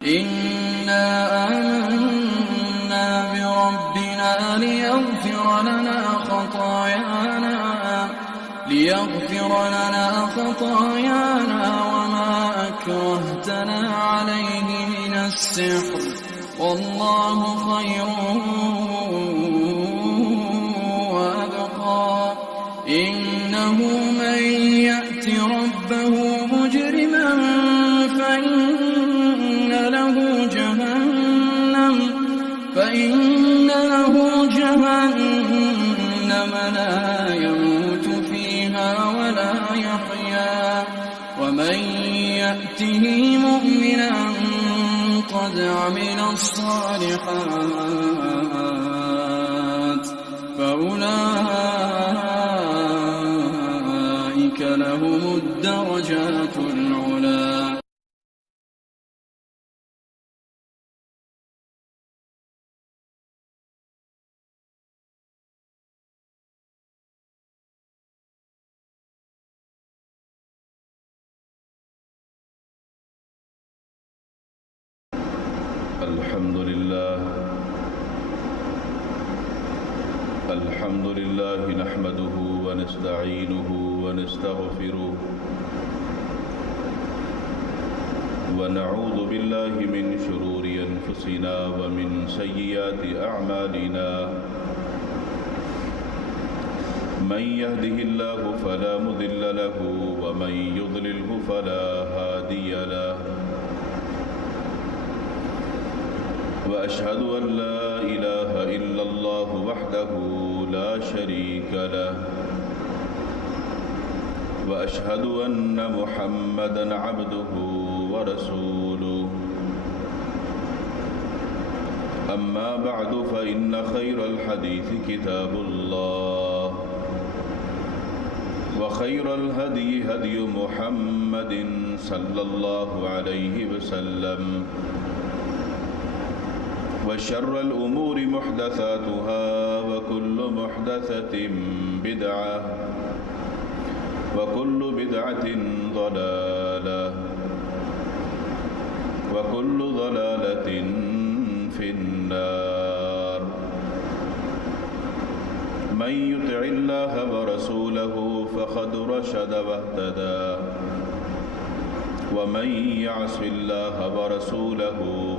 إنا آمنا بربنا ليغفر لنا خطايانا وما أكرهتنا عليه من السحر والله خير وأبقى إنه من يأت ربه مجرما فإن له جهنم لا يموت فيها ولا يحيا ومن يأته مؤمنا قد عمل الصالحات فأولئك لهم الدرجات العلى. الحمد لله نحمده ونستعينه ونستغفره ونعوذ بالله من شرور أنفسنا ومن سيئات أعمالنا من يهده الله فلا مضل له ومن يضلله فلا هادي له وأشهد أن لا إله إلا الله وحده لا شريك له وأشهد أن محمدًا عبده ورسوله أما بعد فإن خير الحديث كتاب الله وخير الهدي هدي محمد صلى الله عليه وسلم وشر الأمور محدثاتها وكل محدثة بدعة وكل بدعة ضلالة وكل ضلالة في النار. من يطع الله ورسوله فقد رشد واهتدى ومن يعص الله ورسوله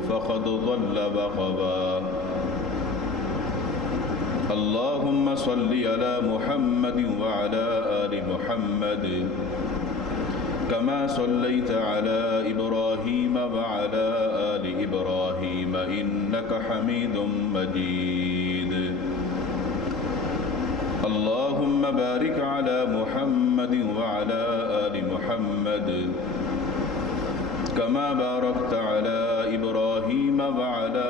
فقد ضل وغوى. اللهم صل على محمد وعلى آل محمد كما صليت على إبراهيم وعلى آل إبراهيم إنك حميد مجيد. اللهم بارك على محمد وعلى آل محمد كما باركت على إبراهيم وعلى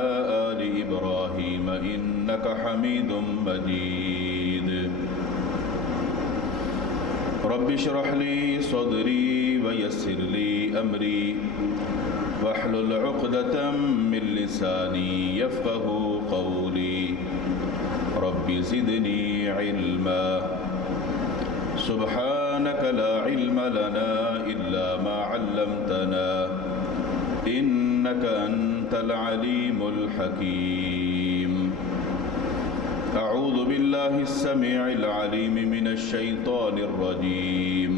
آل إبراهيم إنك حميد مجيد. رب اشرح لي صدري ويسر لي أمري واحلل عقدة من لساني يفقه قولي. رب زدني علما سبحانك لا علم لنا إلا ما علمتنا إنك أنت العليم الحكيم. أعوذ بالله السميع العليم من الشيطان الرجيم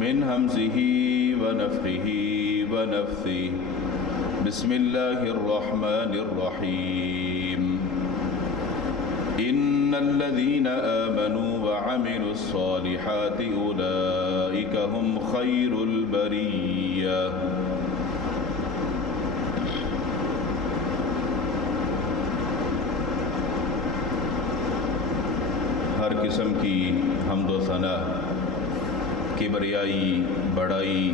من همزه ونفخه ونفثه. بسم الله الرحمن الرحيم. إن الذين آمنوا وعملوا الصالحات أولئك هم خير البرية. ہر قسم کی حمد و ثنا، کبریائی، بڑائی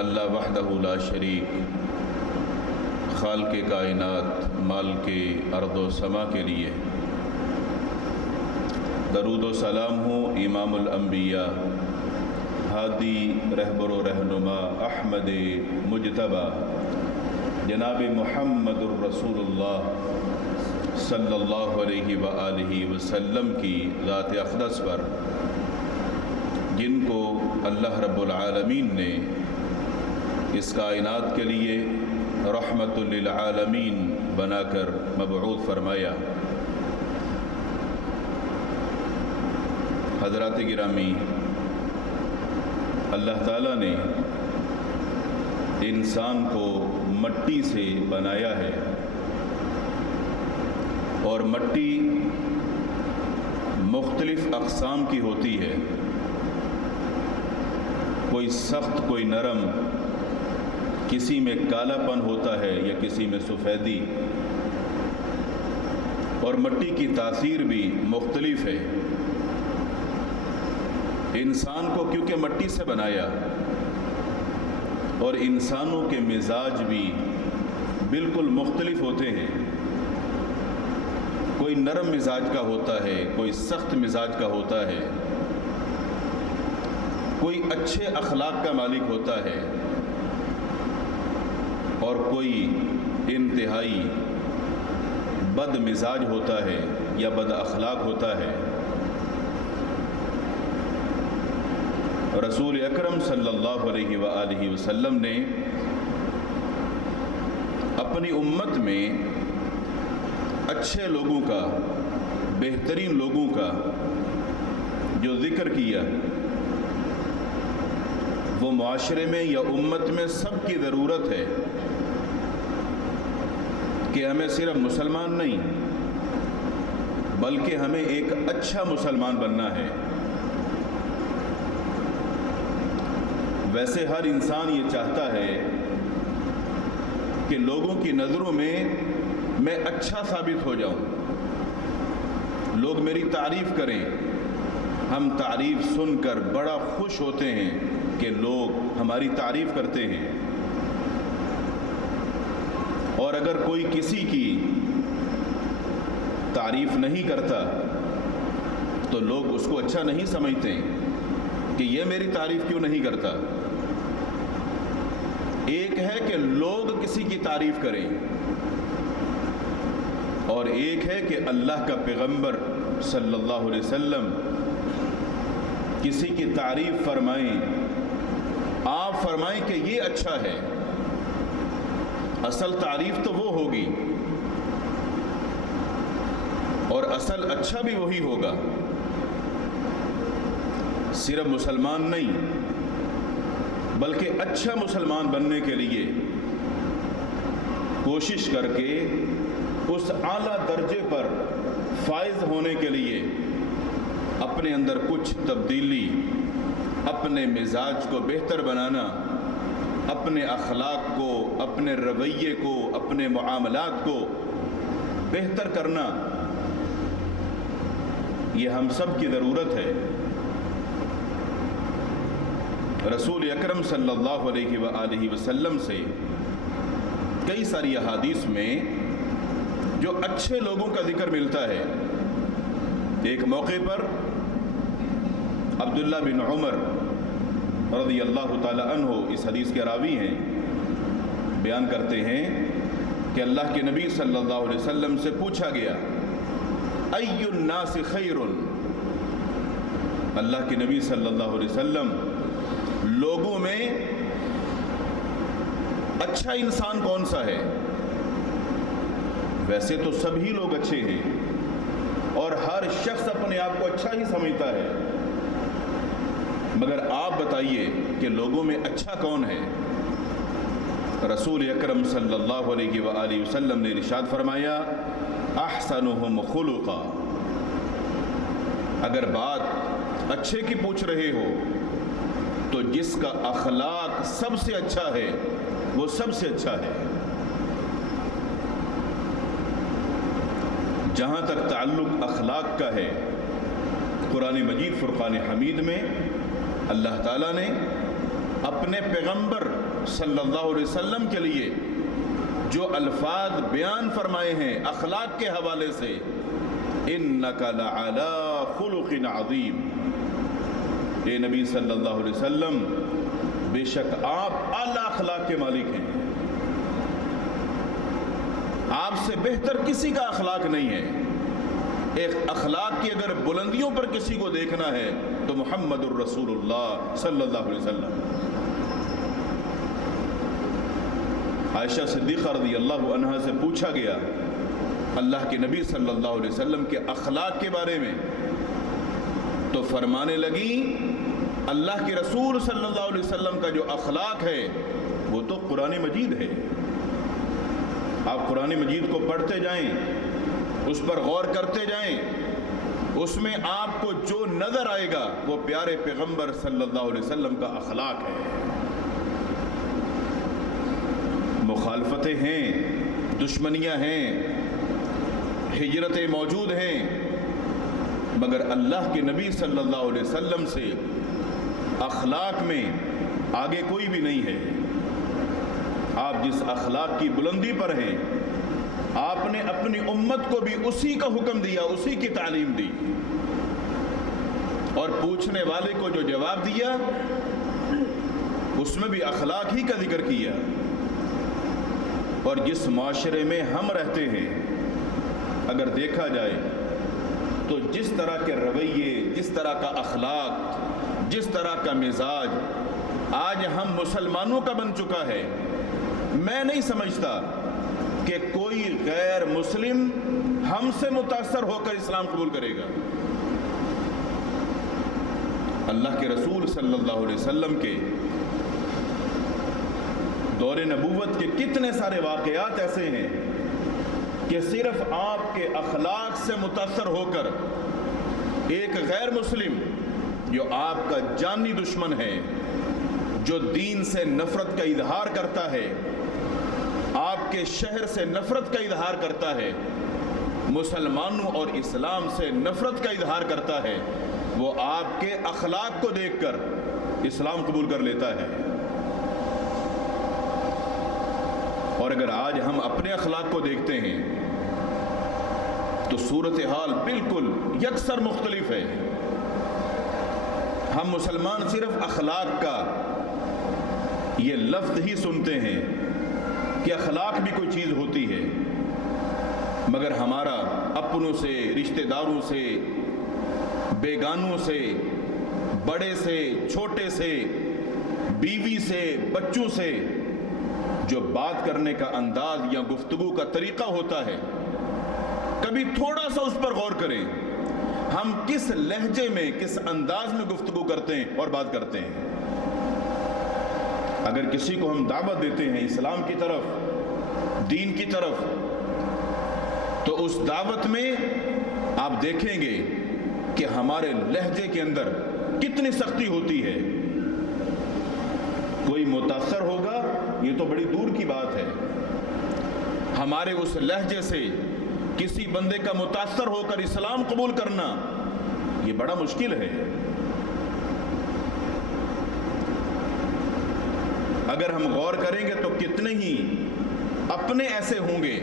اللہ وحدہ لا شریک، خالق کائنات، مالک ارض و سما کے لیے درود و سلام ہو امام الانبیاء، ہادی، رہبر و رہنما، احمد مجتبیٰ جناب محمد الرسول اللہ صلی اللہ علیہ وآلہ وسلم کی ذات اقدس پر، جن کو اللہ رب العالمین نے اس کائنات کے لیے رحمت للعالمین بنا کر مبعوث فرمایا۔ حضرات گرامی، اللہ تعالیٰ نے انسان کو مٹی سے بنایا ہے، اور مٹی مختلف اقسام کی ہوتی ہے، کوئی سخت کوئی نرم، کسی میں کالا پن ہوتا ہے یا کسی میں سفیدی، اور مٹی کی تاثیر بھی مختلف ہے۔ انسان کو کیونکہ مٹی سے بنایا، اور انسانوں کے مزاج بھی بالکل مختلف ہوتے ہیں، کوئی نرم مزاج کا ہوتا ہے، کوئی سخت مزاج کا ہوتا ہے، کوئی اچھے اخلاق کا مالک ہوتا ہے، اور کوئی انتہائی بد مزاج ہوتا ہے یا بد اخلاق ہوتا ہے۔ رسول اکرم صلی اللہ علیہ وآلہ وسلم نے اپنی امت میں اچھے لوگوں کا، بہترین لوگوں کا جو ذکر کیا، وہ معاشرے میں یا امت میں سب کی ضرورت ہے کہ ہمیں صرف مسلمان نہیں بلکہ ہمیں ایک اچھا مسلمان بننا ہے۔ ویسے ہر انسان یہ چاہتا ہے کہ لوگوں کی نظروں میں اچھا ثابت ہو جاؤں، لوگ میری تعریف کریں۔ ہم تعریف سن کر بڑا خوش ہوتے ہیں کہ لوگ ہماری تعریف کرتے ہیں، اور اگر کوئی کسی کی تعریف نہیں کرتا تو لوگ اس کو اچھا نہیں سمجھتے کہ یہ میری تعریف کیوں نہیں کرتا۔ ایک ہے کہ لوگ کسی کی تعریف کریں، اور ایک ہے کہ اللہ کا پیغمبر صلی اللہ علیہ وسلم کسی کی تعریف فرمائیں، آپ فرمائیں کہ یہ اچھا ہے۔ اصل تعریف تو وہ ہوگی، اور اصل اچھا بھی وہی ہوگا۔ صرف مسلمان نہیں بلکہ اچھا مسلمان بننے کے لیے کوشش کر کے اس اعلیٰ درجے پر فائز ہونے کے لیے اپنے اندر کچھ تبدیلی، اپنے مزاج کو بہتر بنانا، اپنے اخلاق کو، اپنے رویے کو، اپنے معاملات کو بہتر کرنا، یہ ہم سب کی ضرورت ہے۔ رسول اکرم صلی اللہ علیہ وآلہ وسلم سے کئی ساری احادیث میں جو اچھے لوگوں کا ذکر ملتا ہے۔ ایک موقع پر عبداللہ بن عمر رضی اللہ تعالی عنہ اس حدیث کے راوی ہیں، بیان کرتے ہیں کہ اللہ کے نبی صلی اللہ علیہ وسلم سے پوچھا گیا، ای الناس خیر؟ اللہ کے نبی صلی اللہ علیہ وسلم، لوگوں میں اچھا انسان کون سا ہے؟ ویسے تو سبھی لوگ اچھے ہیں، اور ہر شخص اپنے آپ کو اچھا ہی سمجھتا ہے، مگر آپ بتائیے کہ لوگوں میں اچھا کون ہے؟ رسول اکرم صلی اللہ علیہ وآلہ وسلم نے ارشاد فرمایا، احسنہم خلقا۔ اگر بات اچھے کی پوچھ رہے ہو تو جس کا اخلاق سب سے اچھا ہے وہ سب سے اچھا ہے۔ جہاں تک تعلق اخلاق کا ہے، قرآن مجید فرقان حمید میں اللہ تعالیٰ نے اپنے پیغمبر صلی اللہ علیہ وسلم کے لیے جو الفاظ بیان فرمائے ہیں اخلاق کے حوالے سے، اِنَّكَ لَعَلَىٰ خُلُقٍ عَظِيمٍ، اے نبی صلی اللہ علیہ وسلم، بے شک آپ اعلیٰ اخلاق کے مالک ہیں، آپ سے بہتر کسی کا اخلاق نہیں ہے۔ ایک اخلاق کی اگر بلندیوں پر کسی کو دیکھنا ہے تو محمد الرسول اللہ صلی اللہ علیہ وسلم۔ عائشہ صدیقہ رضی اللہ عنہا سے پوچھا گیا اللہ کے نبی صلی اللہ علیہ وسلم کے اخلاق کے بارے میں، تو فرمانے لگی اللہ کے رسول صلی اللہ علیہ وسلم کا جو اخلاق ہے وہ تو قرآن مجید ہے۔ آپ قرآن مجید کو پڑھتے جائیں، اس پر غور کرتے جائیں، اس میں آپ کو جو نظر آئے گا وہ پیارے پیغمبر صلی اللہ علیہ وسلم کا اخلاق ہے۔ مخالفتیں ہیں، دشمنیاں ہیں، ہجرتیں موجود ہیں، مگر اللہ کے نبی صلی اللہ علیہ وسلم سے اخلاق میں آگے کوئی بھی نہیں ہے۔ آپ جس اخلاق کی بلندی پر ہیں، آپ نے اپنی امت کو بھی اسی کا حکم دیا، اسی کی تعلیم دی، اور پوچھنے والے کو جو جواب دیا اس میں بھی اخلاق ہی کا ذکر کیا۔ اور جس معاشرے میں ہم رہتے ہیں اگر دیکھا جائے تو جس طرح کے رویے، جس طرح کا اخلاق، جس طرح کا مزاج آج ہم مسلمانوں کا بن چکا ہے، میں نہیں سمجھتا کہ کوئی غیر مسلم ہم سے متاثر ہو کر اسلام قبول کرے گا۔ اللہ کے رسول صلی اللہ علیہ وسلم کے دور نبوت کے کتنے سارے واقعات ایسے ہیں کہ صرف آپ کے اخلاق سے متاثر ہو کر ایک غیر مسلم جو آپ کا جانی دشمن ہے، جو دین سے نفرت کا اظہار کرتا ہے، آپ کے شہر سے نفرت کا اظہار کرتا ہے، مسلمانوں اور اسلام سے نفرت کا اظہار کرتا ہے، وہ آپ کے اخلاق کو دیکھ کر اسلام قبول کر لیتا ہے۔ اور اگر آج ہم اپنے اخلاق کو دیکھتے ہیں تو صورتحال بالکل یکسر مختلف ہے۔ ہم مسلمان صرف اخلاق کا یہ لفظ ہی سنتے ہیں کہ اخلاق بھی کوئی چیز ہوتی ہے، مگر ہمارا اپنوں سے، رشتہ داروں سے، بیگانوں سے، بڑے سے، چھوٹے سے، بیوی سے، بچوں سے جو بات کرنے کا انداز یا گفتگو کا طریقہ ہوتا ہے، کبھی تھوڑا سا اس پر غور کریں، ہم کس لہجے میں، کس انداز میں گفتگو کرتے ہیں اور بات کرتے ہیں۔ اگر کسی کو ہم دعوت دیتے ہیں اسلام کی طرف، دین کی طرف، تو اس دعوت میں آپ دیکھیں گے کہ ہمارے لہجے کے اندر کتنی سختی ہوتی ہے۔ کوئی متاثر ہوگا یہ تو بڑی دور کی بات ہے، ہمارے اس لہجے سے کسی بندے کا متاثر ہو کر اسلام قبول کرنا یہ بڑا مشکل ہے۔ اگر ہم غور کریں گے تو کتنے ہی اپنے ایسے ہوں گے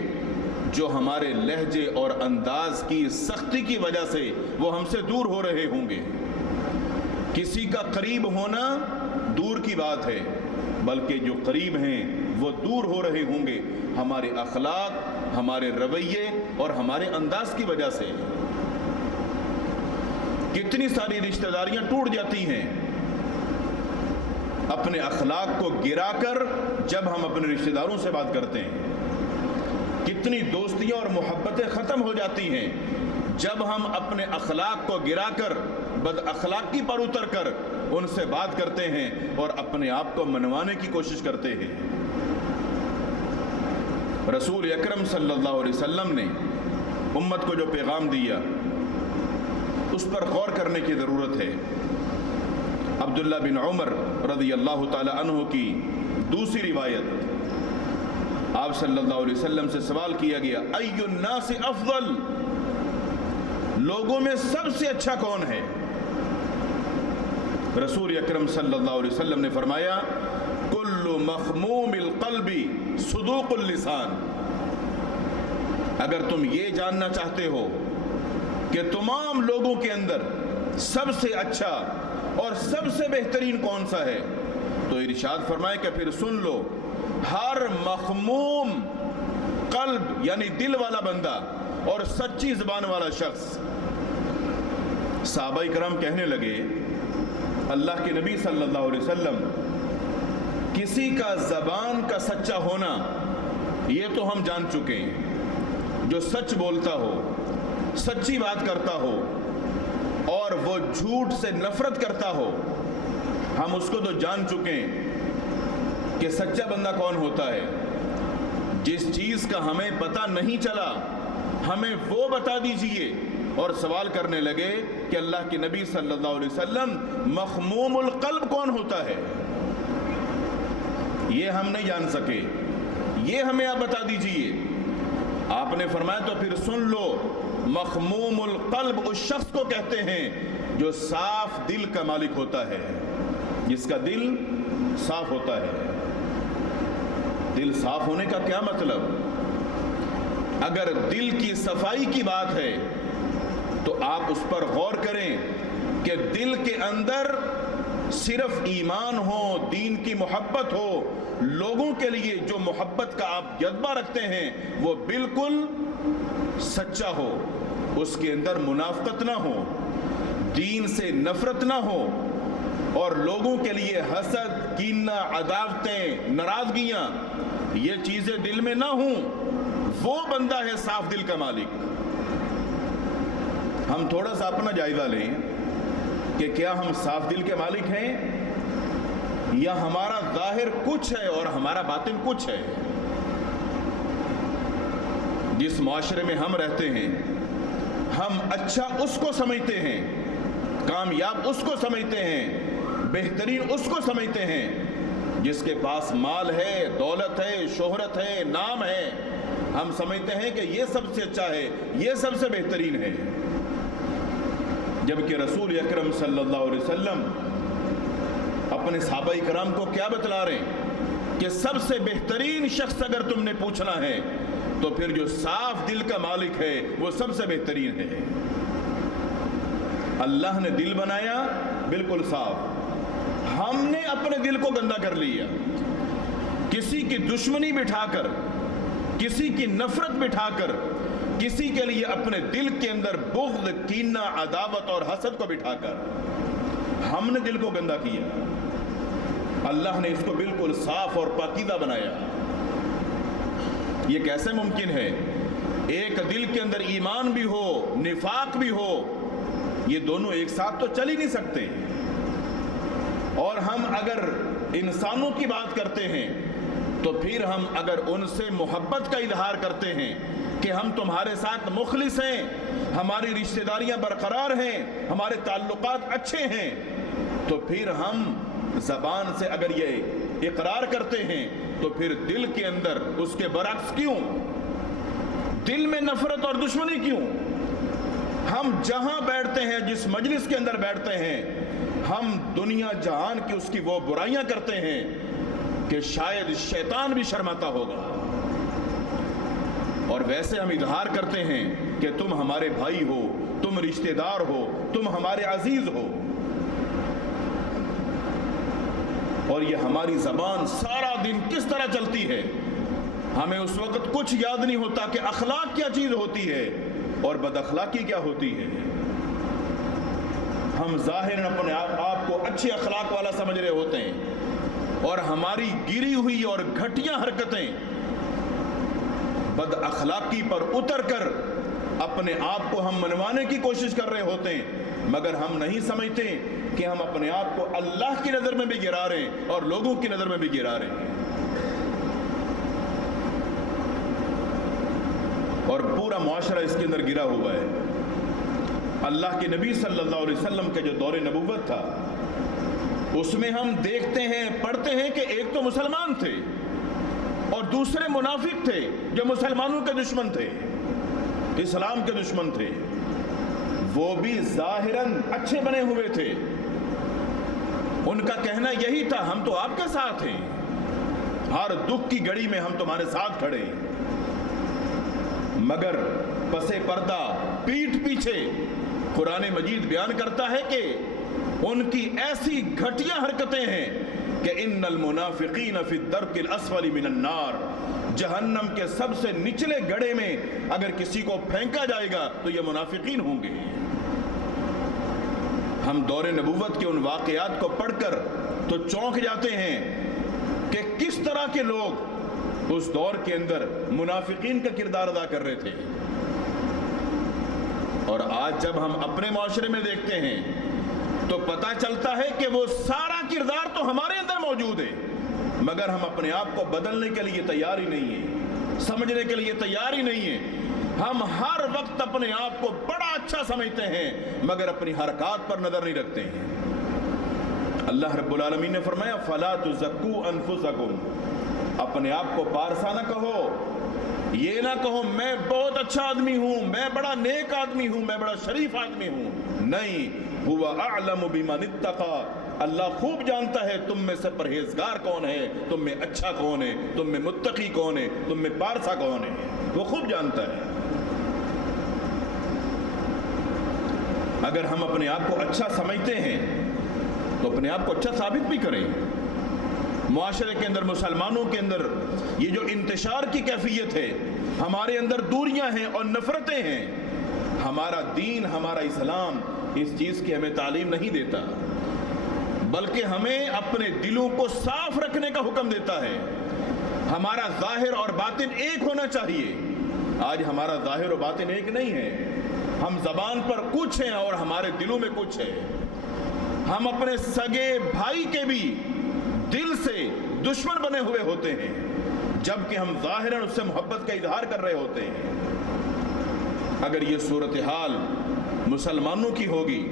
جو ہمارے لہجے اور انداز کی سختی کی وجہ سے وہ ہم سے دور ہو رہے ہوں گے۔ کسی کا قریب ہونا دور کی بات ہے، بلکہ جو قریب ہیں وہ دور ہو رہے ہوں گے ہمارے اخلاق، ہمارے رویے اور ہمارے انداز کی وجہ سے۔ کتنی ساری رشتہ داریاں ٹوٹ جاتی ہیں اپنے اخلاق کو گرا کر جب ہم اپنے رشتہ داروں سے بات کرتے ہیں۔ کتنی دوستیاں اور محبتیں ختم ہو جاتی ہیں جب ہم اپنے اخلاق کو گرا کر، بد اخلاقی پر اتر کر ان سے بات کرتے ہیں اور اپنے آپ کو منوانے کی کوشش کرتے ہیں۔ رسول اکرم صلی اللہ علیہ وسلم نے امت کو جو پیغام دیا اس پر غور کرنے کی ضرورت ہے۔ عبداللہ بن عمر رضی اللہ تعالی عنہ کی دوسری روایت، آپ صلی اللہ علیہ وسلم سے سوال کیا گیا، ای الناس افضل، لوگوں میں سب سے اچھا کون ہے؟ رسول اکرم صلی اللہ علیہ وسلم نے فرمایا، کل مخموم القلب صدوق اللسان۔ اگر تم یہ جاننا چاہتے ہو کہ تمام لوگوں کے اندر سب سے اچھا اور سب سے بہترین کون سا ہے، تو ارشاد فرمائے کہ پھر سن لو، ہر مخموم قلب یعنی دل والا بندہ اور سچی زبان والا شخص۔ صحابہ کرام کہنے لگے، اللہ کے نبی صلی اللہ علیہ وسلم کسی کا زبان کا سچا ہونا یہ تو ہم جان چکے ہیں، جو سچ بولتا ہو، سچی بات کرتا ہو اور وہ جھوٹ سے نفرت کرتا ہو، ہم اس کو تو جان چکے ہیں کہ سچا بندہ کون ہوتا ہے۔ جس چیز کا ہمیں پتہ نہیں چلا ہمیں وہ بتا دیجئے، اور سوال کرنے لگے کہ اللہ کے نبی صلی اللہ علیہ وسلم مخموم القلب کون ہوتا ہے، یہ ہم نہیں جان سکے، یہ ہمیں آپ بتا دیجئے۔ آپ نے فرمایا تو پھر سن لو، مخموم القلب اس شخص کو کہتے ہیں جو صاف دل کا مالک ہوتا ہے، جس کا دل صاف ہوتا ہے۔ دل صاف ہونے کا کیا مطلب؟ اگر دل کی صفائی کی بات ہے تو آپ اس پر غور کریں کہ دل کے اندر صرف ایمان ہو، دین کی محبت ہو، لوگوں کے لیے جو محبت کا آپ جذبہ رکھتے ہیں وہ بالکل سچا ہو، اس کے اندر منافقت نہ ہو، دین سے نفرت نہ ہو، اور لوگوں کے لیے حسد، کینہ، عداوتیں، ناراضگیاں یہ چیزیں دل میں نہ ہوں، وہ بندہ ہے صاف دل کا مالک۔ ہم تھوڑا سا اپنا جائزہ لیں کہ کیا ہم صاف دل کے مالک ہیں، یا ہمارا ظاہر کچھ ہے اور ہمارا باطن کچھ ہے۔ جس معاشرے میں ہم رہتے ہیں ہم اچھا اس کو سمجھتے ہیں، کامیاب اس کو سمجھتے ہیں، بہترین اس کو سمجھتے ہیں جس کے پاس مال ہے، دولت ہے، شہرت ہے، نام ہے۔ ہم سمجھتے ہیں کہ یہ سب سے اچھا ہے، یہ سب سے بہترین ہے، جبکہ رسول اکرم صلی اللہ علیہ وسلم اپنے صحابہ کرام کو کیا بتلا رہے ہیں کہ سب سے بہترین شخص اگر تم نے پوچھنا ہے تو پھر جو صاف دل کا مالک ہے وہ سب سے بہترین ہے۔ اللہ نے دل بنایا بالکل صاف، ہم نے اپنے دل کو گندا کر لیا، کسی کی دشمنی بٹھا کر، کسی کی نفرت بٹھا کر، کسی کے لیے اپنے دل کے اندر بغض، کینہ، عداوت اور حسد کو بٹھا کر ہم نے دل کو گندا کیا۔ اللہ نے اس کو بالکل صاف اور پاکیزہ بنایا۔ یہ کیسے ممکن ہے؟ ایک دل کے اندر ایمان بھی ہو، نفاق بھی ہو، یہ دونوں ایک ساتھ تو چل ہی نہیں سکتے۔ اور ہم اگر انسانوں کی بات کرتے ہیں تو پھر ہم اگر ان سے محبت کا اظہار کرتے ہیں کہ ہم تمہارے ساتھ مخلص ہیں، ہماری رشتہ داریاں برقرار ہیں، ہمارے تعلقات اچھے ہیں، تو پھر ہم زبان سے اگر یہ اقرار کرتے ہیں تو پھر دل کے اندر اس کے برعکس کیوں؟ دل میں نفرت اور دشمنی کیوں؟ ہم جہاں بیٹھتے ہیں، جس مجلس کے اندر بیٹھتے ہیں، ہم دنیا جہان کی اس کی وہ برائیاں کرتے ہیں کہ شاید شیطان بھی شرماتا ہوگا، اور ویسے ہم اظہار کرتے ہیں کہ تم ہمارے بھائی ہو، تم رشتہ دار ہو، تم ہمارے عزیز ہو۔ اور یہ ہماری زبان سارا دن کس طرح چلتی ہے، ہمیں اس وقت کچھ یاد نہیں ہوتا کہ اخلاق کیا چیز ہوتی ہے اور بد اخلاقی کیا ہوتی ہے۔ ہم ظاہر اپنے آپ کو اچھے اخلاق والا سمجھ رہے ہوتے ہیں، اور ہماری گری ہوئی اور گھٹیا حرکتیں بد اخلاقی پر اتر کر اپنے آپ کو ہم منوانے کی کوشش کر رہے ہوتے ہیں، مگر ہم نہیں سمجھتے کہ ہم اپنے آپ کو اللہ کی نظر میں بھی گرا رہے ہیں اور لوگوں کی نظر میں بھی گرا رہے ہیں۔ اور پورا معاشرہ اس کے اندر گرا ہوا ہے۔ اللہ کے نبی صلی اللہ علیہ وسلم کا جو دور نبوت تھا اس میں ہم دیکھتے ہیں، پڑھتے ہیں کہ ایک تو مسلمان تھے اور دوسرے منافق تھے جو مسلمانوں کے دشمن تھے، اسلام کے دشمن تھے۔ وہ بھی ظاہراً اچھے بنے ہوئے تھے، ان کا کہنا یہی تھا ہم تو آپ کے ساتھ ہیں، ہر دکھ کی گھڑی میں ہم تمہارے ساتھ کھڑے ہیں، مگر پس پردہ پیٹھ پیچھے قرآن مجید بیان کرتا ہے کہ ان کی ایسی گھٹیا حرکتیں ہیں کہ ان المنافقین فی الدرک الاسفل من النار، جہنم کے سب سے نچلے گڑھے میں اگر کسی کو پھینکا جائے گا تو یہ منافقین ہوں گے۔ ہم دور نبوت کے ان واقعات کو پڑھ کر تو چونک جاتے ہیں کہ کس طرح کے لوگ اس دور کے اندر منافقین کا کردار ادا کر رہے تھے، اور آج جب ہم اپنے معاشرے میں دیکھتے ہیں تو پتہ چلتا ہے کہ وہ سارا کردار تو ہمارے اندر موجود ہے، مگر ہم اپنے آپ کو بدلنے کے لیے تیار ہی نہیں ہیں، سمجھنے کے لیے تیار ہی نہیں ہیں۔ ہم ہر وقت اپنے آپ کو بڑا اچھا سمجھتے ہیں مگر اپنی حرکات پر نظر نہیں رکھتے ہیں۔ اللہ رب العالمین نے فرمایا فَلَا تُزَكُّوا أَنفُسَكُمْ، اپنے آپ کو پارسا نہ کہو، یہ نہ کہو میں بہت اچھا آدمی ہوں، میں بڑا نیک آدمی ہوں، میں بڑا شریف آدمی ہوں، نہیں، هُوَ أَعْلَمُ بِمَنِ اتَّقَى، اللہ خوب جانتا ہے تم میں سے پرہیزگار کون ہے، تم میں اچھا کون ہے، تم میں متقی کون ہے، تم میں پارسا کون ہے، وہ خوب جانتا ہے۔ اگر ہم اپنے آپ کو اچھا سمجھتے ہیں تو اپنے آپ کو اچھا ثابت بھی کریں۔ معاشرے کے اندر، مسلمانوں کے اندر یہ جو انتشار کی کیفیت ہے، ہمارے اندر دوریاں ہیں اور نفرتیں ہیں، ہمارا دین، ہمارا اسلام اس چیز کی ہمیں تعلیم نہیں دیتا، بلکہ ہمیں اپنے دلوں کو صاف رکھنے کا حکم دیتا ہے۔ ہمارا ظاہر اور باطن ایک ہونا چاہیے۔ آج ہمارا ظاہر و باطن ایک نہیں ہے، ہم زبان پر کچھ ہیں اور ہمارے دلوں میں کچھ ہے۔ ہم اپنے سگے بھائی کے بھی دل سے دشمن بنے ہوئے ہوتے ہیں، جبکہ ہم ظاہراً اس سے محبت کا اظہار کر رہے ہوتے ہیں۔ اگر یہ صورتحال مسلمانوں کی ہوگی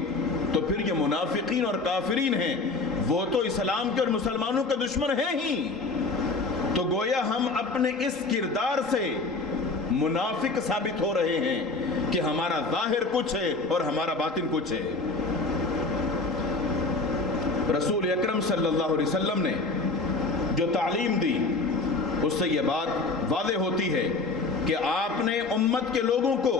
تو پھر یہ منافقین اور کافرین ہیں، وہ تو اسلام کے اور مسلمانوں کے دشمن ہیں ہی، تو گویا ہم اپنے اس کردار سے منافق ثابت ہو رہے ہیں کہ ہمارا ظاہر کچھ ہے اور ہمارا باطن کچھ ہے۔ رسول اکرم صلی اللہ علیہ وسلم نے جو تعلیم دی اس سے یہ بات واضح ہوتی ہے کہ آپ نے امت کے لوگوں کو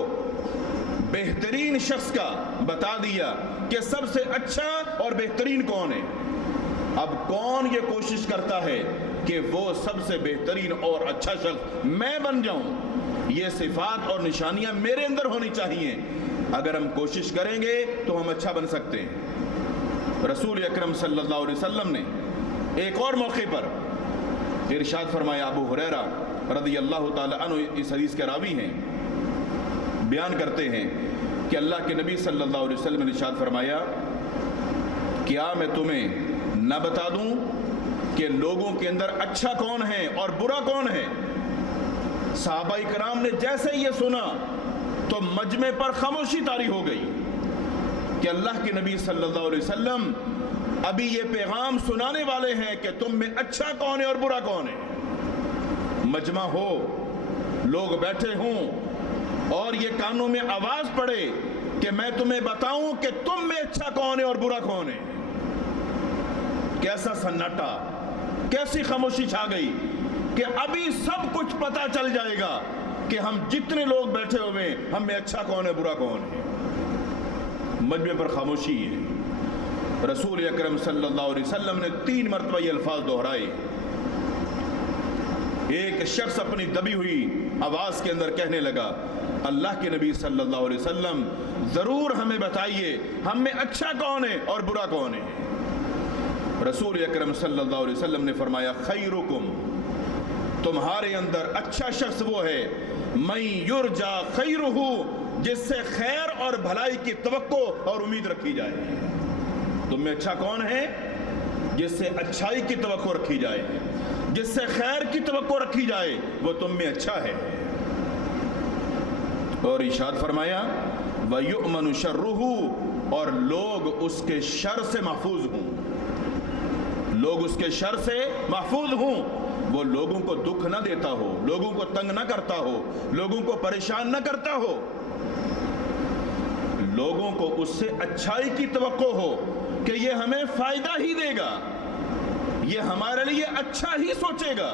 بہترین شخص کا بتا دیا کہ سب سے اچھا اور بہترین کون ہے۔ اب کون یہ کوشش کرتا ہے کہ وہ سب سے بہترین اور اچھا شخص میں بن جاؤں؟ یہ صفات اور نشانیاں میرے اندر ہونی چاہیے۔ اگر ہم کوشش کریں گے تو ہم اچھا بن سکتے ہیں۔ رسول اکرم صلی اللہ علیہ وسلم نے ایک اور موقع پر ارشاد فرمایا، ابو ہریرہ رضی اللہ تعالی عنہ اس حدیث کے راوی ہیں، بیان کرتے ہیں کہ اللہ کے نبی صلی اللہ علیہ وسلم نے ارشاد فرمایا، کیا میں تمہیں نہ بتا دوں کہ لوگوں کے اندر اچھا کون ہے اور برا کون ہے؟ صحابہ کرام نے جیسے یہ سنا تو مجمع پر خاموشی طاری ہو گئی کہ اللہ کے نبی صلی اللہ علیہ وسلم ابھی یہ پیغام سنانے والے ہیں کہ تم میں اچھا کون ہے اور برا کون ہے۔ مجمع ہو، لوگ بیٹھے ہوں اور یہ کانوں میں آواز پڑے کہ میں تمہیں بتاؤں کہ تم میں اچھا کون ہے اور برا کون ہے۔ کیسا سناٹا، کیسی خاموشی چھا گئی کہ ابھی سب کچھ پتا چل جائے گا کہ ہم جتنے لوگ بیٹھے ہوئے ہم میں اچھا کون ہے برا کون ہے۔ مجمع پر خاموشی ہے۔ رسول اکرم صلی اللہ علیہ وسلم نے 3 مرتبہ یہ الفاظ دہرائے۔ ایک شخص اپنی دبی ہوئی آواز کے اندر کہنے لگا، اللہ کے نبی صلی اللہ علیہ وسلم ضرور ہمیں بتائیے ہم میں اچھا کون ہے اور برا کون ہے۔ رسول اکرم صلی اللہ علیہ وسلم نے فرمایا، خیرکم، تمہارے اندر اچھا شخص وہ ہے من یرجا خیرہ، جس سے خیر اور بھلائی کی توقع اور امید رکھی جائے۔ تم میں اچھا کون ہے؟ جس سے اچھائی کی توقع رکھی جائے، جس سے خیر کی توقع رکھی جائے، وہ تم میں اچھا ہے۔ اور ارشاد فرمایا، وَيُؤْمَنُ شَرُّهُ، اور لوگ اس کے شر سے محفوظ ہوں، لوگ اس کے شر سے محفوظ ہوں، وہ لوگوں کو دکھ نہ دیتا ہو، لوگوں کو تنگ نہ کرتا ہو، لوگوں کو پریشان نہ کرتا ہو، لوگوں کو اس سے اچھائی کی توقع ہو کہ یہ ہمیں فائدہ ہی دے گا، یہ ہمارے لیے اچھا ہی سوچے گا،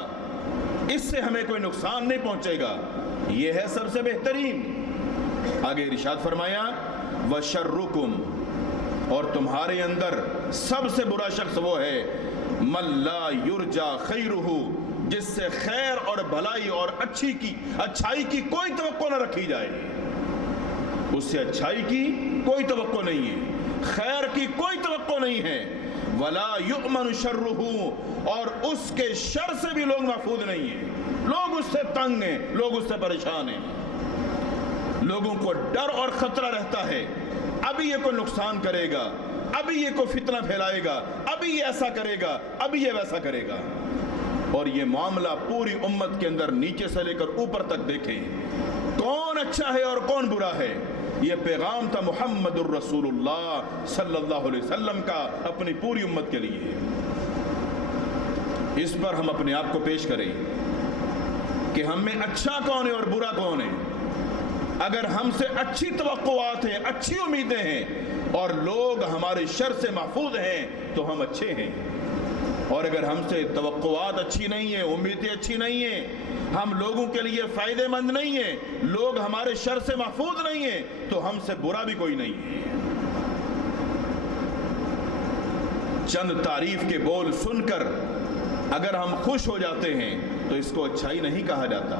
اس سے ہمیں کوئی نقصان نہیں پہنچے گا، یہ ہے سب سے بہترین۔ آگے ارشاد فرمایا، وَشَرُّكُمْ، اور تمہارے اندر سب سے برا شخص وہ ہے مَن لَا يُرْجَى خَيْرُهُ، جس سے خیر اور بھلائی اور اچھائی کی کوئی توقع نہ رکھی جائے، اس سے اچھائی کی کوئی توقع نہیں ہے، خیر کی کوئی توقع نہیں ہے، ولا یؤمن شرہ، اور اس کے شر سے بھی لوگ محفوظ نہیں ہیں. لوگ اس سے تنگ ہیں، لوگ اس سے پریشان ہیں. لوگوں کو ڈر اور خطرہ رہتا ہے، ابھی یہ کوئی نقصان کرے گا، ابھی یہ کوئی فتنہ پھیلائے گا، ابھی یہ ایسا کرے گا، ابھی یہ ویسا کرے گا. اور یہ معاملہ پوری امت کے اندر نیچے سے لے کر اوپر تک دیکھیں، کون اچھا ہے اور کون برا ہے. یہ پیغام تھا محمد الرسول اللہ صلی اللہ علیہ وسلم کا اپنی پوری امت کے لیے. اس پر ہم اپنے آپ کو پیش کریں کہ ہم میں اچھا کون ہے اور برا کون ہے. اگر ہم سے اچھی توقعات ہیں، اچھی امیدیں ہیں اور لوگ ہمارے شر سے محفوظ ہیں تو ہم اچھے ہیں. اور اگر ہم سے توقعات اچھی نہیں ہیں، امیدیں اچھی نہیں ہیں، ہم لوگوں کے لیے فائدہ مند نہیں ہیں، لوگ ہمارے شر سے محفوظ نہیں ہیں، تو ہم سے برا بھی کوئی نہیں ہے. چند تعریف کے بول سن کر اگر ہم خوش ہو جاتے ہیں تو اس کو اچھائی نہیں کہا جاتا.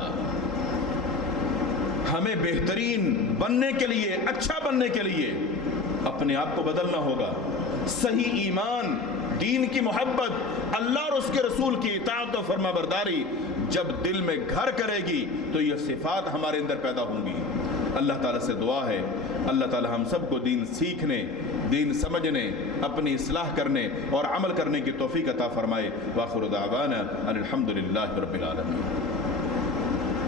ہمیں بہترین بننے کے لیے، اچھا بننے کے لیے اپنے آپ کو بدلنا ہوگا. صحیح ایمان، دین کی محبت، اللہ اور اس کے رسول کی اطاعت و فرما برداری جب دل میں گھر کرے گی تو یہ صفات ہمارے اندر پیدا ہوں گی. اللہ تعالیٰ سے دعا ہے اللہ تعالیٰ ہم سب کو دین سیکھنے، دین سمجھنے، اپنی اصلاح کرنے اور عمل کرنے کی توفیق عطا فرمائے. وآخر دعوانا ان الحمد للہ رب العالمین.